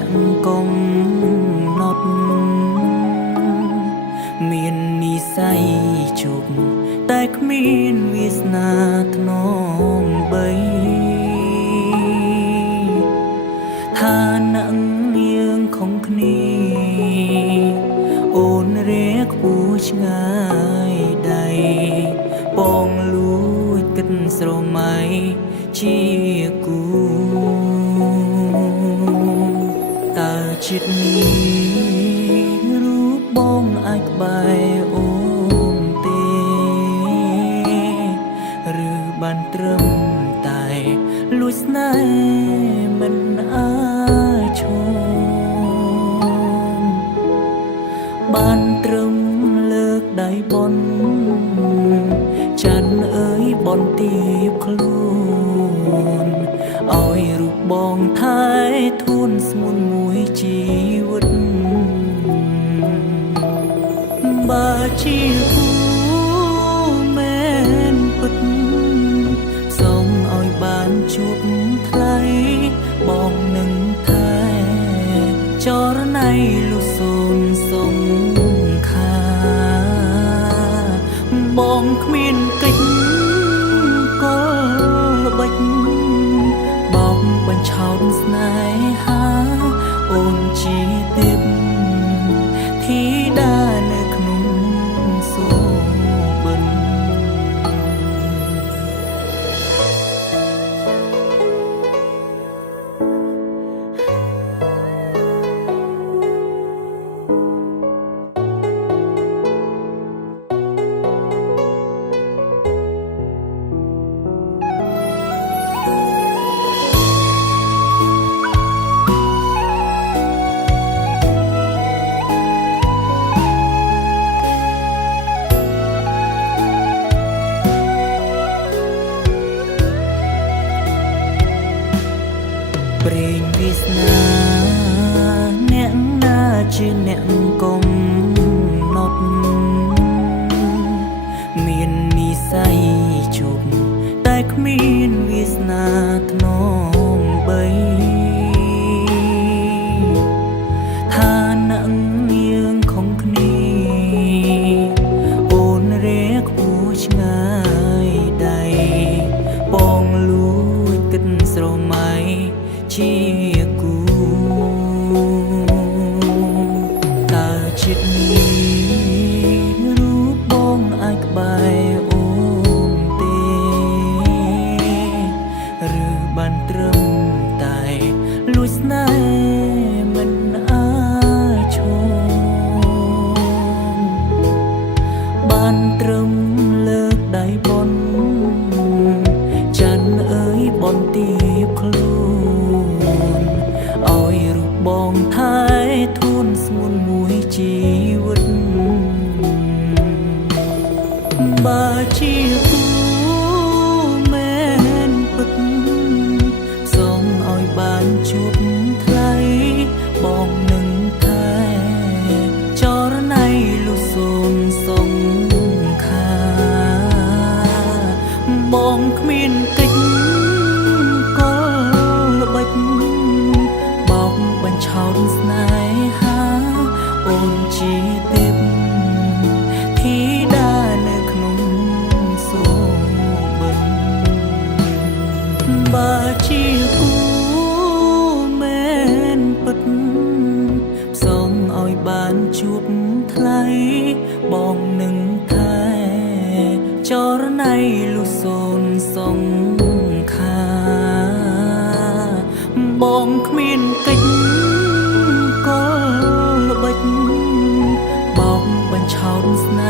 អ្នកកុំណត់មាននិស័យជុកតែគ្មានវាសនាធ្នមបីឋានៈយើងខំគ្នាអូនរៀកពូឆ្ងាយដៃបងលួចគិតស្រមៃជាគូតើចិត្តនេះរូបបងអាចក្បែរអូនទេឬបានត្រឹមតែលួចស្នេហ៍មិនអាចឈរបានត្រឹមលើកដៃបនច័ន្ទអើយបនទៀបខ្លួនឲ្យរូបបងថែធូនស្មុនមួយជីវិតបើជាគូមែនពិតសូមឲ្យបានជួបថ្លៃបងនឹងថែចរណៃលុសូនសងខាបងគ្មានកិច្ចក៏ល្បិចបងបញ្ឆោតស្នេហាអូនជាទេពធីតានៅក្នុងសូបិនព្រេងវាសនាអ្នកណាជាអ្នកកុំណត់មាននិស័យជុកតែគ្មានវាសនាធ្នមបីឋានៈយើងខំគ្នាអូនរៀកពូឆ្ងាយដៃបងលួចគិតស្រមៃជាគូតើចិត្តនេះរូបបងអាចក្បែរអូនទេឬបានត្រឹមតែលួចស្នេហ៍មិនអាចឈរបានត្រឹមលើកដៃបនច័ន្ទអើយបនទៀបខ្លួនឲ្យរូបបងថែធូនស្មុនមួយជីវិតបើជាគូមែនពិតសូមឲ្យបានជួបថ្លៃបងនឹងថែចរណៃលុសូនសងខាបងគ្មានកិច្ចក៏ល្បិចបោកបញ្ឆោតស្នេហាអូនជាទេពធីតានៅក្នុងសូបិនបើជាគូមែនពិតសូមឲ្យបានជួបថ្លៃបងនឹងថែចរណៃលុសូនសងខាបងគ្មានកិច្ចក៏ល្បិចបោកបញ្ឆោតស្នេ